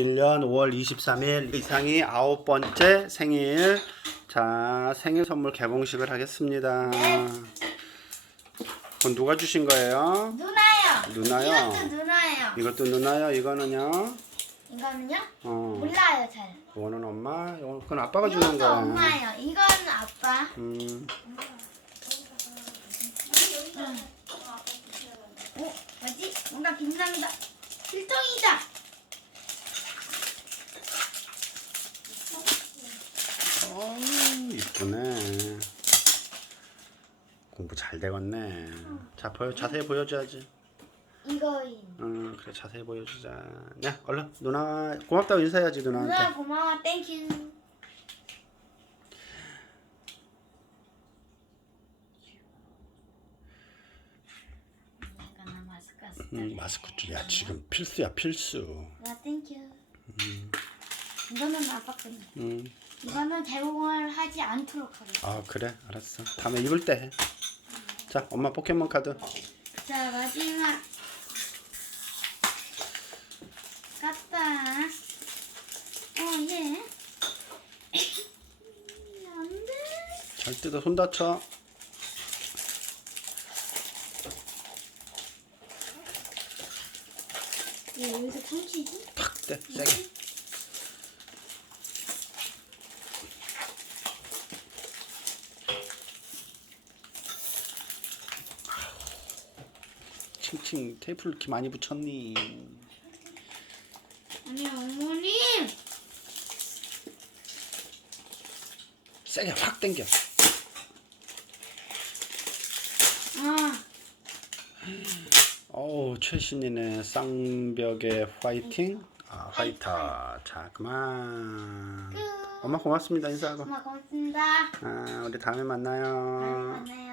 1년 5월 23일 이상이 아홉 번째 생일 자 생일 선물 개봉식을 하겠습니다 그건 누가 주신 거예요? 누나요. 누나요? 이것도 누나예요. 이것도 누나요 이거는요? 이거는요? 어 몰라요 잘. 이거는 엄마 이거 그건 아빠가 주는 이것도 거야 엄마예요. 이건 아빠. 음, 어? 뭐지? 뭔가 빛난다. 어 이쁘네 공부 잘 되겠네 자 보여 자세히 보여줘야지 이거인. 음 그래 자세히 보여주자 야 얼른 누나 고맙다고 인사해야지 누나 누나한테 고마워. 땡큐. 음, 마스크 야 지금 필수야 필수 누나 땡큐. 이거는 아빠 거네. 음. 이거는 개봉을 하지 않도록 하겠습니다. 아 그래? 알았어. 다음에 입을 때 해. 자 엄마 포켓몬 카드. 자 마지막. 갔다. 어 예. 안돼. 잘 뜯어. 손 다쳐. 왜 여기서 펼치지? 탁대 세게 칭칭 테이프를 이렇게 많이 붙였니? 아니 어머님! 세게 확 당겨. 아. 어우 최신이네. 쌍벽의 화이팅. 아 화이터. 자 그만. 끝. 엄마 고맙습니다. 인사하고. 엄마 고맙습니다. 아 우리 다음에 만나요. 다음에 만나요